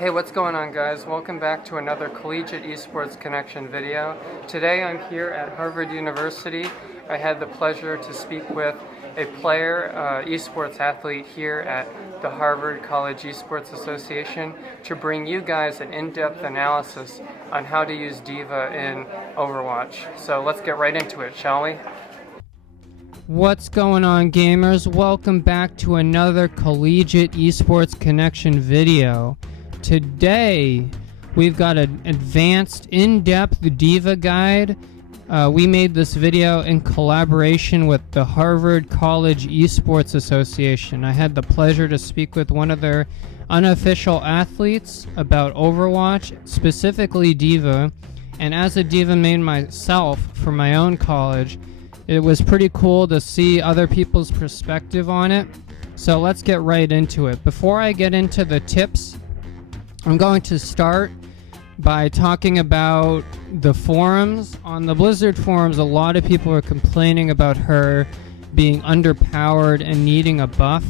Hey, what's going on, guys? Welcome back to another Collegiate E-Sports Connection video. Today I'm here at Harvard University. I had the pleasure to speak with a player, esports athlete here at the Harvard College E-Sports Association to bring you guys an in-depth analysis on how to use D.Va in Overwatch. So let's get right into it, shall we? What's going on, gamers? Welcome back to another Collegiate E-Sports Connection video. Today, we've got an advanced, in-depth D.Va guide. We made this video in collaboration with the Harvard College E-Sports Association. I had the pleasure to speak with one of their unofficial athletes about Overwatch, specifically D.Va. And as a D.Va main myself for my own college, it was pretty cool to see other people's perspective on it. So let's get right into it. Before I get into the tips, I'm going to start by talking about the forums. On the Blizzard forums, a lot of people are complaining about her being underpowered and needing a buff.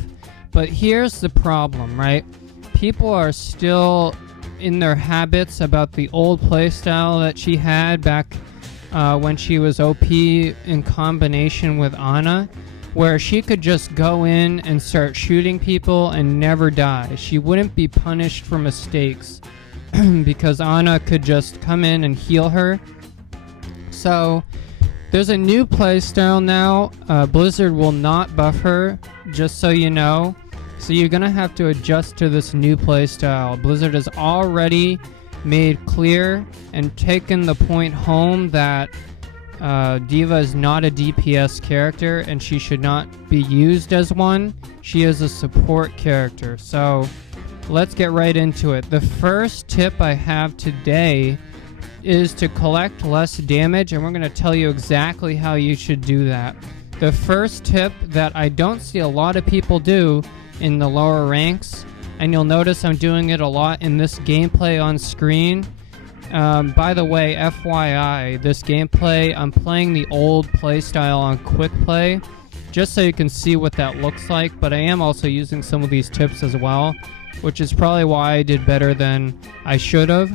But here's the problem, right? People are still in their habits about the old playstyle that she had back when she was OP in combination with Ana, where she could just go in and start shooting people and never die. She wouldn't be punished for mistakes because Ana could just come in and heal her. So there's a new playstyle now. Blizzard will not buff her, just so you know. So you're gonna have to adjust to this new playstyle. Blizzard has already made clear and taken the point home that D.Va is not a DPS character and she should not be used as one. She is a support character. So let's get right into it. The first tip I have today is to collect less damage, and we're going to tell you exactly how you should do that. The first tip that I don't see a lot of people do in the lower ranks, and you'll notice I'm doing it a lot in this gameplay on screen. By the way, FYI, this gameplay, I'm playing the old playstyle on quick play, just so you can see what that looks like, but I am also using some of these tips as well, which is probably why I did better than I should have.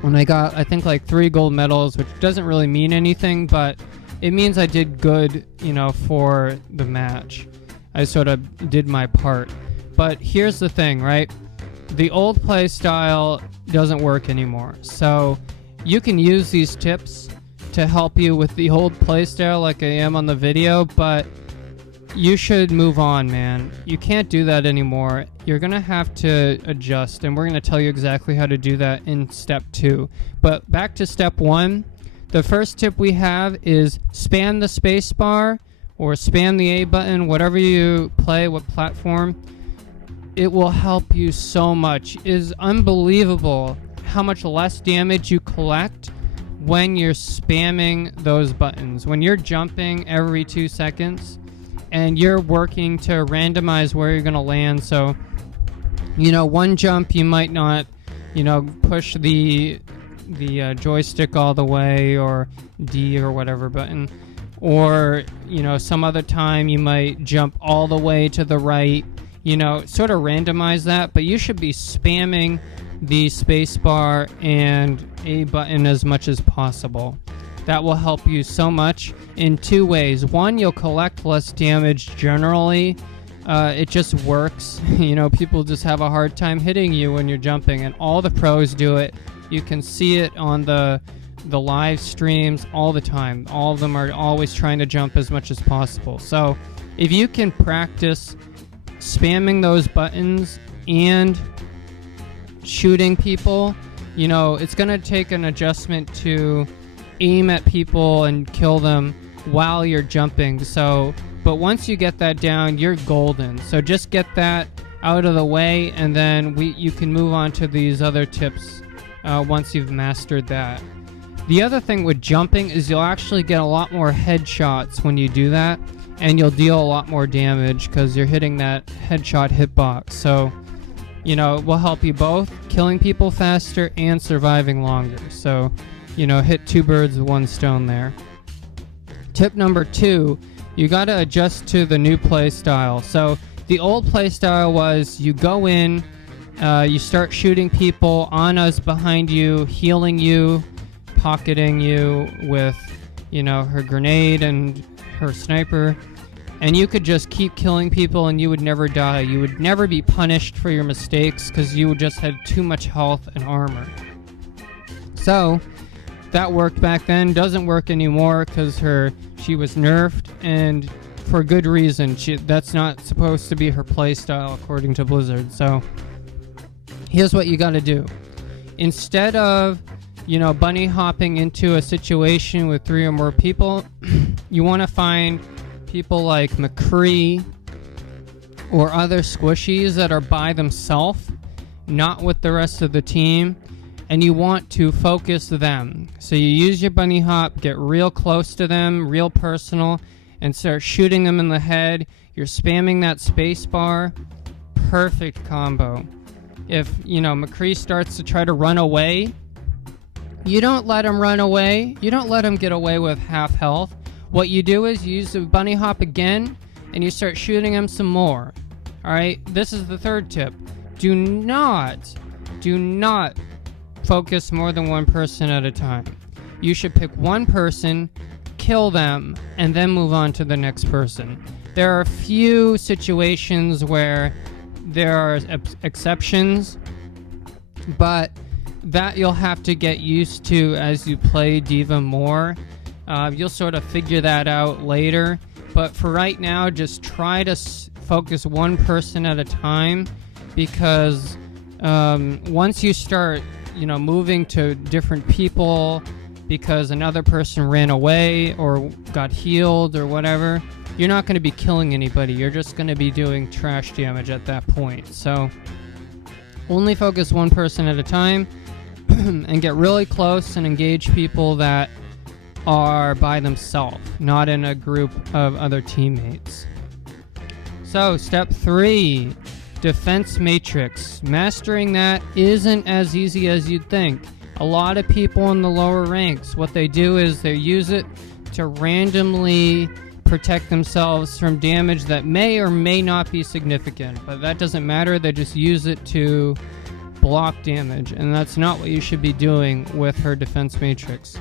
When I got, I think, like 3 gold medals, which doesn't really mean anything, but it means I did good, you know, for the match. I sort of did my part. But here's the thing, right? The old play style doesn't work anymore. So you can use these tips to help you with the old play style like I am on the video, but you should move on, man. You can't do that anymore. You're gonna have to adjust, and we're gonna tell you exactly how to do that in step 2. But back to step 1, the first tip we have is spam the space bar or spam the A button, whatever you play, what platform. It will help you so much. It is unbelievable how much less damage you collect when you're spamming those buttons. When you're jumping every 2 seconds and you're working to randomize where you're gonna land. So, you know, one jump you might not, you know, push the joystick all the way, or D or whatever button. Or, you know, some other time you might jump all the way to the right. You know, sort of randomize that, but you should be spamming the spacebar and A button as much as possible. That will help you so much in 2 ways. One, you'll collect less damage generally. It just works. You know, people just have a hard time hitting you when you're jumping, and all the pros do it. You can see it on the live streams all the time. All of them are always trying to jump as much as possible. So if you can practice spamming those buttons and shooting people, you know, it's gonna take an adjustment to aim at people and kill them while you're jumping. So, but once you get that down, you're golden. So just get that out of the way, and then you can move on to these other tips once you've mastered that. The other thing with jumping is you'll actually get a lot more headshots when you do that, and you'll deal a lot more damage because you're hitting that headshot hitbox. So, you know, it will help you both killing people faster and surviving longer. So, you know, hit 2 birds with 1 stone there. Tip number 2, you got to adjust to the new play style. So the old play style was you go in, You start shooting people. Anna's behind you, healing you, pocketing you with, her grenade and her sniper. And you could just keep killing people and you would never die. You would never be punished for your mistakes because you just had too much health and armor. So, that worked back then. Doesn't work anymore because she was nerfed, and for good reason. That's not supposed to be her playstyle according to Blizzard. So, here's what you gotta do. Instead of, bunny hopping into a situation with 3 or more people, you want to find people like McCree or other squishies that are by themselves, not with the rest of the team, and you want to focus them. So you use your bunny hop, get real close to them, real personal, and start shooting them in the head. You're spamming that space bar. Perfect combo. If, McCree starts to try to run away, you don't let him run away. You don't let him get away with half health. What you do is you use the bunny hop again, and you start shooting him some more. Alright, this is the third tip. Do not focus more than one person at a time. You should pick one person, kill them, and then move on to the next person. There are a few situations where there are exceptions, but that you'll have to get used to as you play D.Va more. You'll sort of figure that out later, but for right now, just try to focus one person at a time, because once you start, moving to different people because another person ran away or got healed or whatever, you're not going to be killing anybody. You're just going to be doing trash damage at that point. So only focus one person at a time and get really close and engage people that are by themselves, not in a group of other teammates. So, step 3, defense matrix. Mastering that isn't as easy as you'd think. A lot of people in the lower ranks, what they do is they use it to randomly protect themselves from damage that may or may not be significant, but that doesn't matter. They just use it to block damage, and that's not what you should be doing with her defense matrix.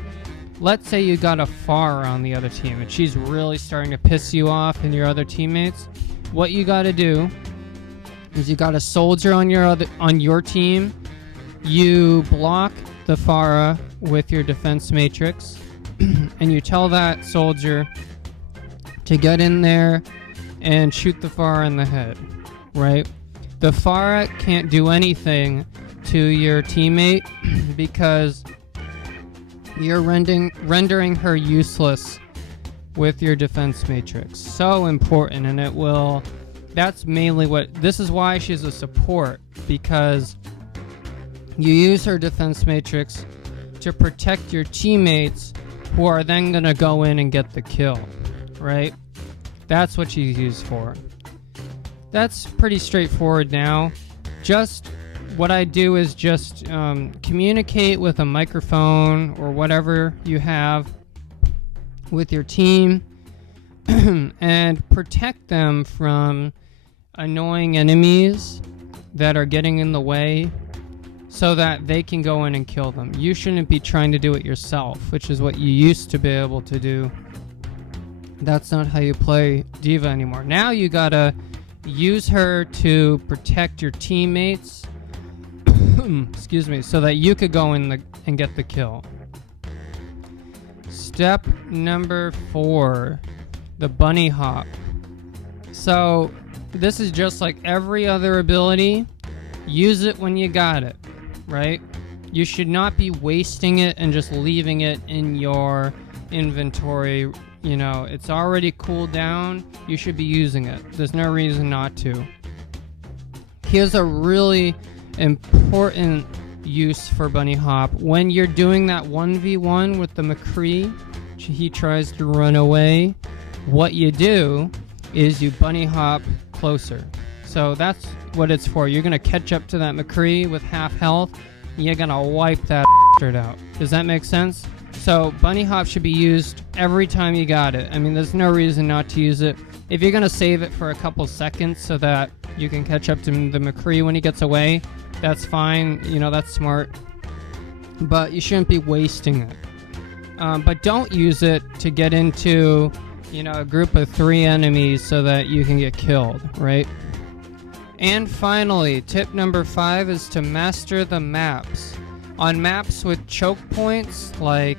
Let's say you got a Pharah on the other team and she's really starting to piss you off and your other teammates. What you got to do is you got a soldier on your team. You block the Pharah with your defense matrix and you tell that soldier to get in there and shoot the Pharah in the head, right? The Pharah can't do anything to your teammate because you're rendering her useless with your defense matrix. So important, and that's mainly this is why she's a support, because you use her defense matrix to protect your teammates who are then going to go in and get the kill, right? That's what she's used for. That's pretty straightforward now. Just what I do is just communicate with a microphone or whatever you have with your team and protect them from annoying enemies that are getting in the way so that they can go in and kill them. You shouldn't be trying to do it yourself, which is what you used to be able to do. That's not how you play D.Va anymore. Now you gotta use her to protect your teammates excuse me, so that you could go in and get the kill. Step number 4, the bunny hop. So this is just like every other ability. Use it when you got it, right? You should not be wasting it and just leaving it in your inventory. It's already cooled down. You should be using it. There's no reason not to. Here's a really important use for bunny hop. When you're doing that 1v1 with the McCree, he tries to run away, what you do is you bunny hop closer. So that's what it's for. You're gonna catch up to that McCree with half health, and you're gonna wipe that out. Does that make sense? So bunny hop should be used every time you got it. I mean, there's no reason not to use it. If you're gonna save it for a couple seconds so that you can catch up to the McCree when he gets away, that's fine, you know, that's smart, but you shouldn't be wasting it. But don't use it to get into, you know, a group of 3 enemies so that you can get killed, right? And finally, tip number 5 is to master the maps. On maps with choke points, like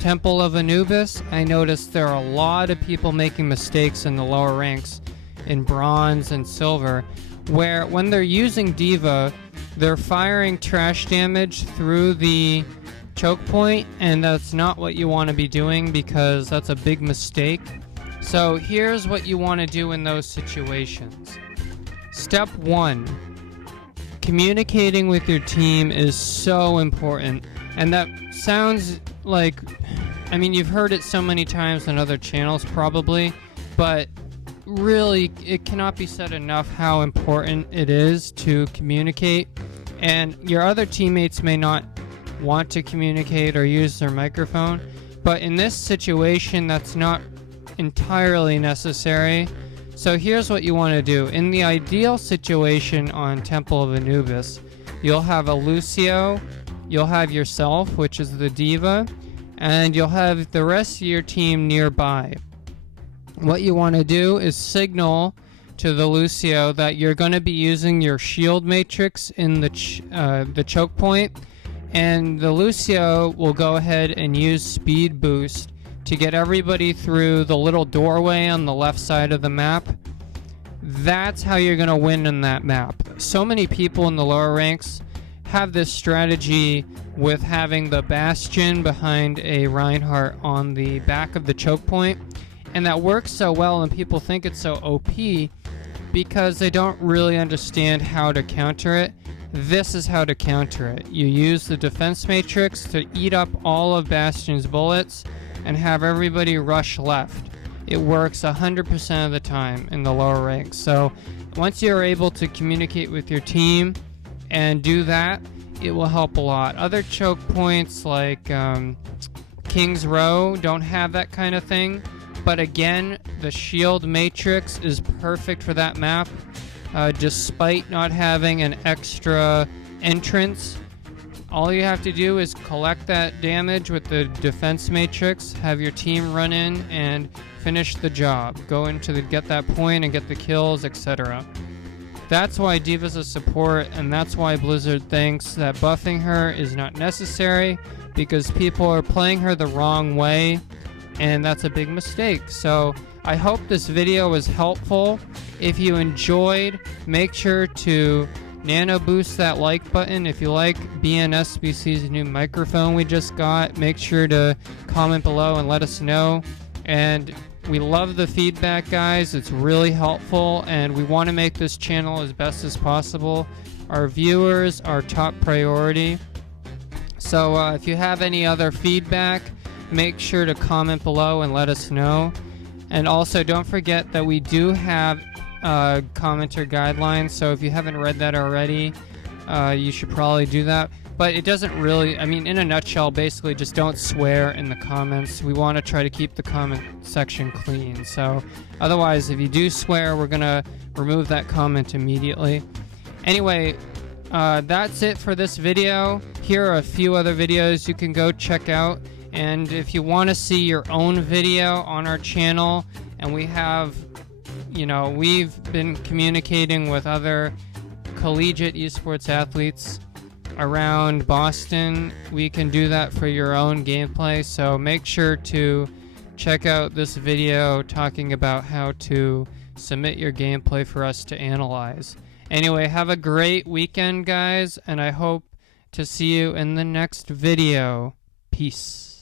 Temple of Anubis, I noticed there are a lot of people making mistakes in the lower ranks, in bronze and silver, where when they're using D.Va, they're firing trash damage through the choke point, and that's not what you want to be doing because that's a big mistake. So here's what you want to do in those situations. Step 1, communicating with your team is so important. And that sounds like, I mean, you've heard it so many times on other channels probably, but really it cannot be said enough how important it is to communicate. And your other teammates may not want to communicate or use their microphone, but in this situation that's not entirely necessary. So here's what you want to do. In the ideal situation on Temple of Anubis, you'll have a Lucio, you'll have yourself, which is the D.Va, and you'll have the rest of your team nearby. What you want to do is signal to the Lucio that you're going to be using your shield matrix in the choke point, and the Lucio will go ahead and use speed boost to get everybody through the little doorway on the left side of the map. That's how you're going to win in that map. So many people in the lower ranks have this strategy with having the Bastion behind a Reinhardt on the back of the choke point, and that works so well and people think it's so OP because they don't really understand how to counter it. This is how to counter it. You use the defense matrix to eat up all of Bastion's bullets and have everybody rush left. It works 100% of the time in the lower ranks. So once you're able to communicate with your team and do that, it will help a lot. Other choke points like King's Row don't have that kind of thing, but again, the shield matrix is perfect for that map, despite not having an extra entrance. All you have to do is collect that damage with the defense matrix, have your team run in and finish the job. Go into get that point and get the kills, etc. That's why D.Va's a support, and that's why Blizzard thinks that buffing her is not necessary, because people are playing her the wrong way, and that's a big mistake. So I hope this video was helpful. If you enjoyed, make sure to nano boost that like button. If you like BNSBC's new microphone we just got, make sure to comment below and let us know. And we love the feedback, guys. It's really helpful, and we want to make this channel as best as possible. Our viewers are top priority. So if you have any other feedback, make sure to comment below and let us know. And also don't forget that we do have commenter guidelines, so if you haven't read that already, you should probably do that. But it doesn't really, I mean, in a nutshell, basically just don't swear in the comments. We want to try to keep the comment section clean. So otherwise, if you do swear, we're going to remove that comment immediately. Anyway, that's it for this video. Here are a few other videos you can go check out. And if you want to see your own video on our channel, and we have, you know, we've been communicating with other collegiate esports athletes around Boston, we can do that for your own gameplay. So make sure to check out this video talking about how to submit your gameplay for us to analyze. Anyway, have a great weekend, guys, and I hope to see you in the next video. Peace.